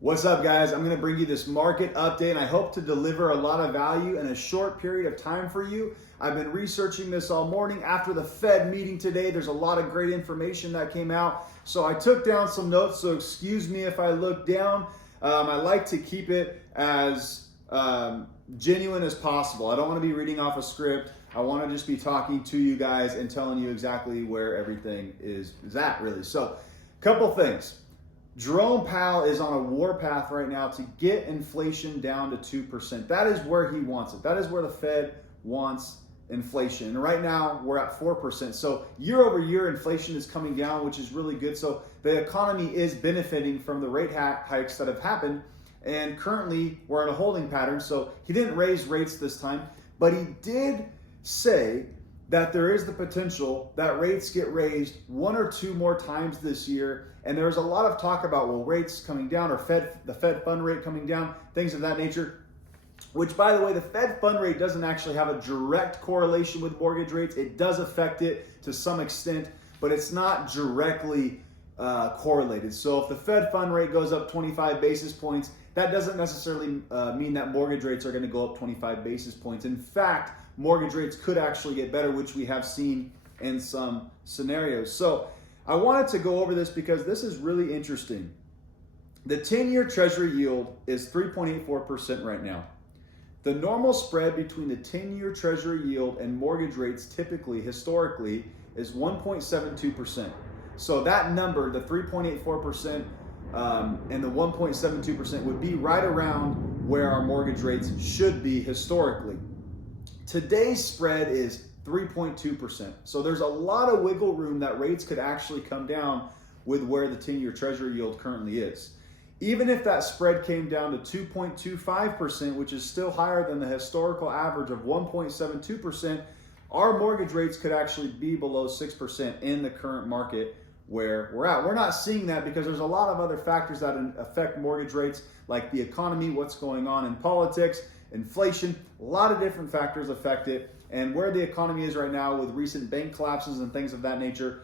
What's up, guys? I'm going to bring you this market update, and I hope to deliver a lot of value in a short period of time for you. I've been researching this all morning. After the Fed meeting today, there's a lot of great information that came out. So I took down some notes, so excuse me if I look down. I like to keep it as genuine as possible. I don't want to be reading off a script. I want to just be talking to you guys and telling you exactly where everything is at, really. So, couple things. Jerome Powell is on a warpath right now to get inflation down to 2%. That is where he wants it. That is where the Fed wants inflation. And right now, we're at 4%. So year over year, inflation is coming down, which is really good. So the economy is benefiting from the rate hikes that have happened. And currently, we're in a holding pattern. So he didn't raise rates this time, but he did say that there is the potential that rates get raised one or two more times this year. And there's a lot of talk about, well, rates coming down or the Fed fund rate coming down, things of that nature, which, by the way, the Fed fund rate doesn't actually have a direct correlation with mortgage rates. It does affect it to some extent, but it's not directly correlated. So if the Fed fund rate goes up 25 basis points, that doesn't necessarily mean that mortgage rates are going to go up 25 basis points. In fact, mortgage rates could actually get better, which we have seen in some scenarios. So I wanted to go over this because this is really interesting. The 10-year Treasury yield is 3.84% right now. The normal spread between the 10-year Treasury yield and mortgage rates typically, historically, is 1.72%. So that number, the 3.84% and the 1.72% would be right around where our mortgage rates should be historically. Today's spread is 3.2%. So there's a lot of wiggle room that rates could actually come down with where the 10-year Treasury yield currently is. Even if that spread came down to 2.25%, which is still higher than the historical average of 1.72%, our mortgage rates could actually be below 6% in the current market where we're at. We're not seeing that because there's a lot of other factors that affect mortgage rates, like the economy, what's going on in politics, inflation. A lot of different factors affect it. And where the economy is right now with recent bank collapses and things of that nature,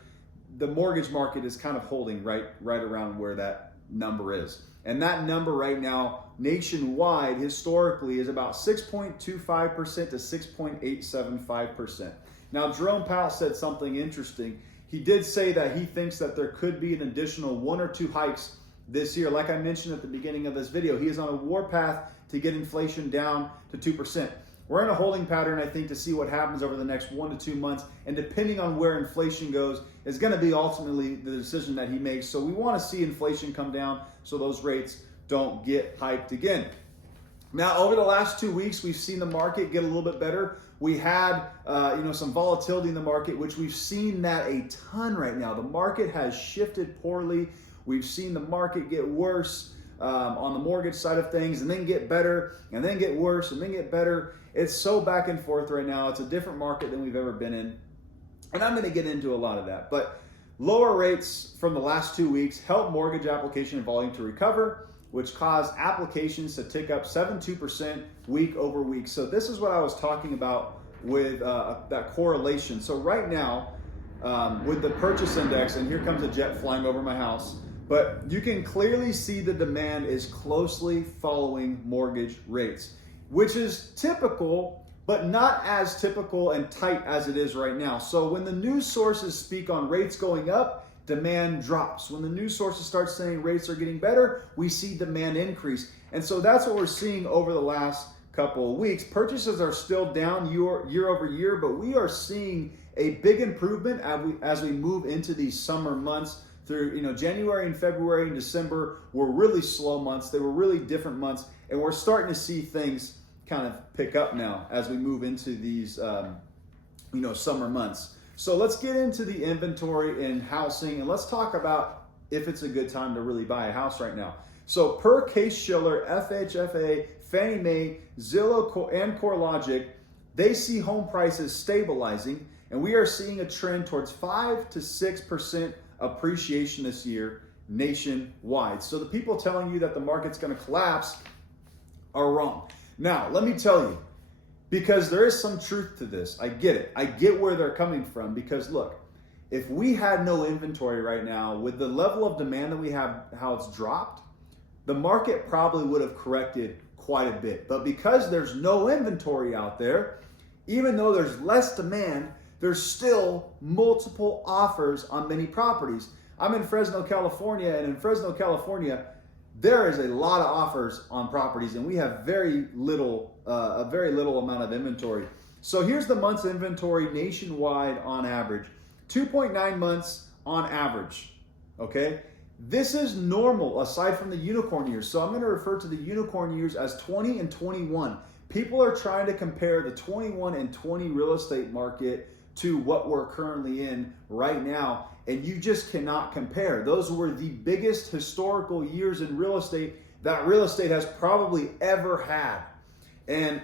the mortgage market is kind of holding right around where that number is. And that number right now, nationwide, historically, is about 6.25% to 6.875%. Now, Jerome Powell said something interesting. He did say that he thinks that there could be an additional one or two hikes this year. Like I mentioned at the beginning of this video, he is on a warpath to get inflation down to 2%. We're in a holding pattern, I think, to see what happens over the next 1 to 2 months. And depending on where inflation goes is going to be ultimately the decision that he makes. So we want to see inflation come down so those rates don't get hiked again. Now, over the last 2 weeks, we've seen the market get a little bit better. We had some volatility in the market, which we've seen that a ton right now. The market has shifted poorly. We've seen the market get worse on the mortgage side of things, and then get better, and then get worse, and then get better. It's so back and forth right now. It's a different market than we've ever been in. And I'm going to get into a lot of that. But lower rates from the last 2 weeks helped mortgage application volume to recover, which caused applications to tick up 7.2% week over week. So this is what I was talking about with that correlation. So right now, with the purchase index, and here comes a jet flying over my house, but you can clearly see the demand is closely following mortgage rates, which is typical, but not as typical and tight as it is right now. So when the news sources speak on rates going up, demand drops. When the news sources start saying rates are getting better, we see demand increase. And so that's what we're seeing over the last couple of weeks. Purchases are still down year over year, but we are seeing a big improvement as we move into these summer months. Through January and February and December were really slow months. They were really different months, and we're starting to see things kind of pick up now as we move into these summer months. So let's get into the inventory in housing, and let's talk about if it's a good time to really buy a house right now. So per Case-Shiller, FHFA, Fannie Mae, Zillow, and CoreLogic, they see home prices stabilizing, and we are seeing a trend towards 5 to 6% appreciation this year nationwide. So the people telling you that the market's going to collapse are wrong. Now, let me tell you, because there is some truth to this. I get it. I get where they're coming from, because look, if we had no inventory right now with the level of demand that we have, how it's dropped, the market probably would have corrected quite a bit. But because there's no inventory out there, even though there's less demand, there's still multiple offers on many properties. I'm in Fresno, California, and in Fresno, California, there is a lot of offers on properties, and we have a very little amount of inventory. So here's the months inventory nationwide on average, 2.9 months on average. Okay, this is normal aside from the unicorn years. So I'm going to refer to the unicorn years as 20 and 21. People are trying to compare the 21 and 20 real estate market to what we're currently in right now, and you just cannot compare. Those were the biggest historical years in real estate that real estate has probably ever had. And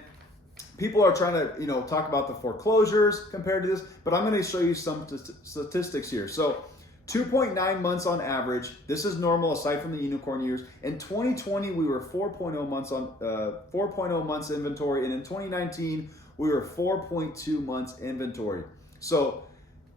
people are trying to, talk about the foreclosures compared to this, but I'm going to show you some statistics here. So 2.9 months on average. This is normal aside from the unicorn years. In 2020, we were 4.0 months inventory, and in 2019, we were 4.2 months inventory. So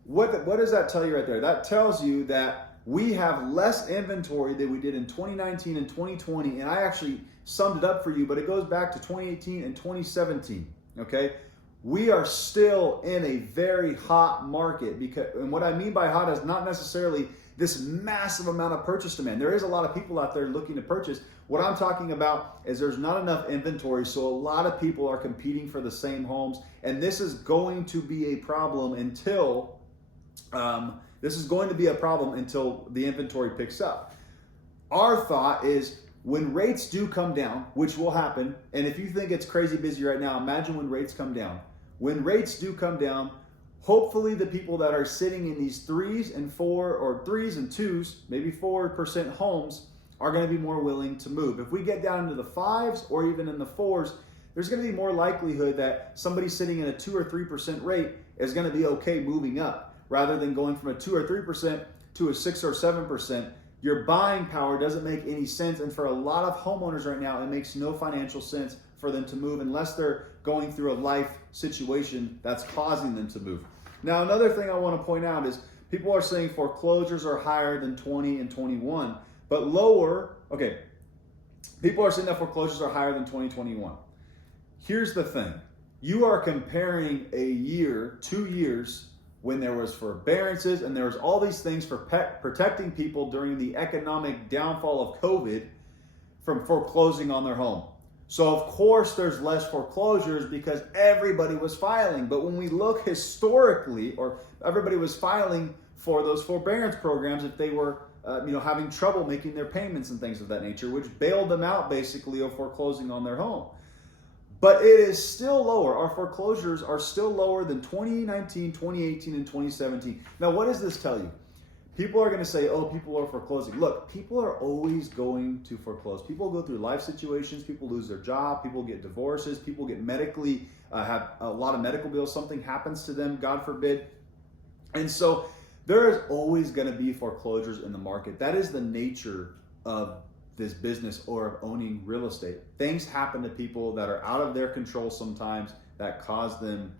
what does that tell you right there? That tells you that we have less inventory than we did in 2019 and 2020, and I actually summed it up for you, but it goes back to 2018 and 2017, okay? We are still in a very hot market, and what I mean by hot is not necessarily this massive amount of purchase demand. There is a lot of people out there looking to purchase. What I'm talking about is there's not enough inventory, so a lot of people are competing for the same homes, and this is going to be a problem until the inventory picks up. Our thought is when rates do come down, which will happen, and if you think it's crazy busy right now, imagine when rates come down. When rates do come down, hopefully the people that are sitting in these 3s and 4 or 3s and 2s, maybe 4% homes, are going to be more willing to move. If we get down into the 5s or even in the 4s, there's going to be more likelihood that somebody sitting in a 2 or 3% rate is going to be okay moving up, rather than going from a 2 or 3% to a 6 or 7%. Your buying power doesn't make any sense, and for a lot of homeowners right now, it makes no financial sense for them to move unless they're going through a life situation that's causing them to move. Now, another thing I want to point out is people are saying foreclosures are higher than 20 and 21, but lower. Okay, people are saying that foreclosures are higher than 2021. Here's the thing. You are comparing a year, 2 years, when there was forbearances and there was all these things for protecting people during the economic downfall of COVID from foreclosing on their home. So of course there's less foreclosures because everybody was filing. But when we look historically, or everybody was filing for those forbearance programs if they were having trouble making their payments and things of that nature, which bailed them out basically of foreclosing on their home. But it is still lower. Our foreclosures are still lower than 2019, 2018, and 2017. Now, what does this tell you? People are going to say, oh, people are foreclosing. Look, people are always going to foreclose. People go through life situations. People lose their job. People get divorces. People get medically, have a lot of medical bills. Something happens to them, God forbid. And so there is always going to be foreclosures in the market. That is the nature of this business or of owning real estate. Things happen to people that are out of their control sometimes that cause them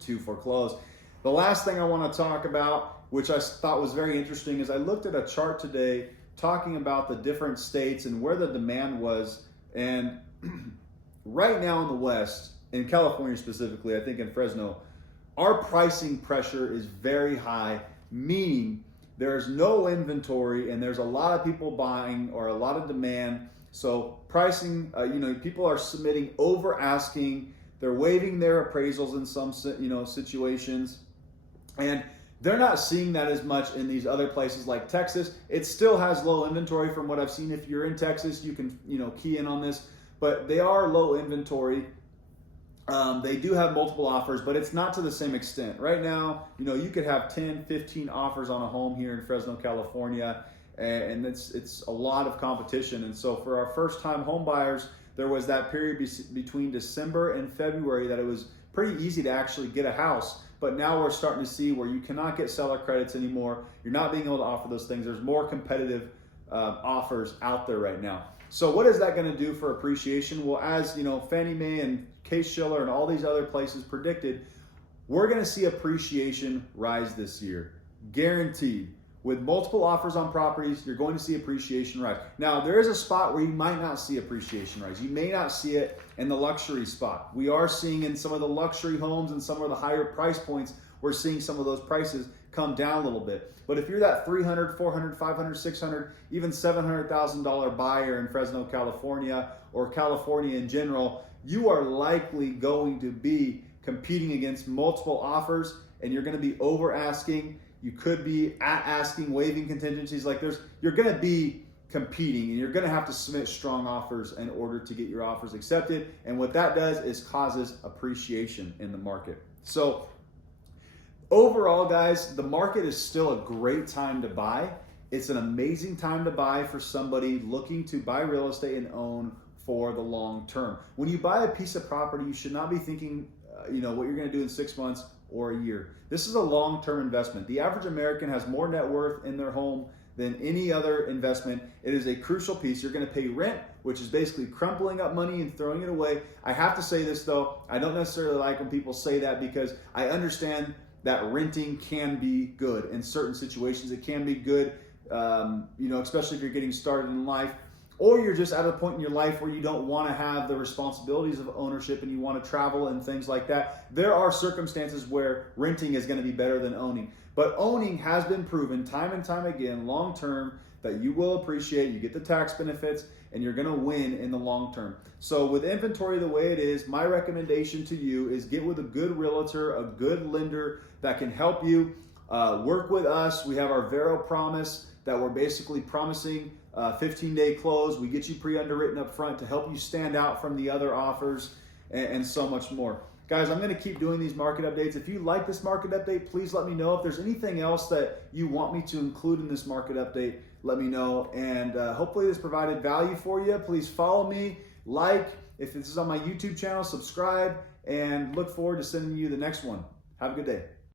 to foreclose. The last thing I want to talk about, which I thought was very interesting, is I looked at a chart today talking about the different states and where the demand was. And right now in the West, in California specifically, I think in Fresno, our pricing pressure is very high, meaning there's no inventory and there's a lot of people buying or a lot of demand. So pricing, people are submitting over asking. They're waiving their appraisals in some, situations. And they're not seeing that as much in these other places like Texas. It still has low inventory from what I've seen. If you're in Texas, you can, key in on this, but they are low inventory. They do have multiple offers, but it's not to the same extent. Right now, you could have 10, 15 offers on a home here in Fresno, California, and it's a lot of competition. And so for our first-time home buyers, there was that period between December and February that it was pretty easy to actually get a house. But now we're starting to see where you cannot get seller credits anymore. You're not being able to offer those things. There's more competitive offers out there right now. So what is that going to do for appreciation? Well, as Fannie Mae and Case-Shiller and all these other places predicted, we're going to see appreciation rise this year. Guaranteed. With multiple offers on properties, you're going to see appreciation rise. Now, there is a spot where you might not see appreciation rise. You may not see it in the luxury spot. We are seeing in some of the luxury homes and some of the higher price points, we're seeing some of those prices come down a little bit. But if you're that $300, $400, $500, $600, even $700,000 buyer in Fresno, California, or California in general, you are likely going to be competing against multiple offers, and you're going to be over asking. You could be at asking, waiving contingencies. You're going to be competing, and you're going to have to submit strong offers in order to get your offers accepted. And what that does is causes appreciation in the market. So overall, guys, the market is still a great time to buy. It's an amazing time to buy for somebody looking to buy real estate and own for the long term. When you buy a piece of property, you should not be thinking, what you're going to do in 6 months or a year. This is a long-term investment. The average American has more net worth in their home than any other investment. It is a crucial piece. You're going to pay rent, which is basically crumpling up money and throwing it away. I have to say this though, I don't necessarily like when people say that, because I understand that renting can be good in certain situations. It can be good, especially if you're getting started in life, or you're just at a point in your life where you don't want to have the responsibilities of ownership and you want to travel and things like that. There are circumstances where renting is going to be better than owning. But owning has been proven time and time again, long term, that you will appreciate, you get the tax benefits, and you're going to win in the long term. So with inventory the way it is, my recommendation to you is get with a good realtor, a good lender that can help you. Work with us. We have our Vero promise that we're basically promising 15-day close. We get you pre-underwritten up front to help you stand out from the other offers, and so much more. Guys, I'm going to keep doing these market updates. If you like this market update, please let me know. If there's anything else that you want me to include in this market update, let me know. And hopefully this provided value for you. Please follow me, if this is on my YouTube channel, subscribe, and look forward to sending you the next one. Have a good day.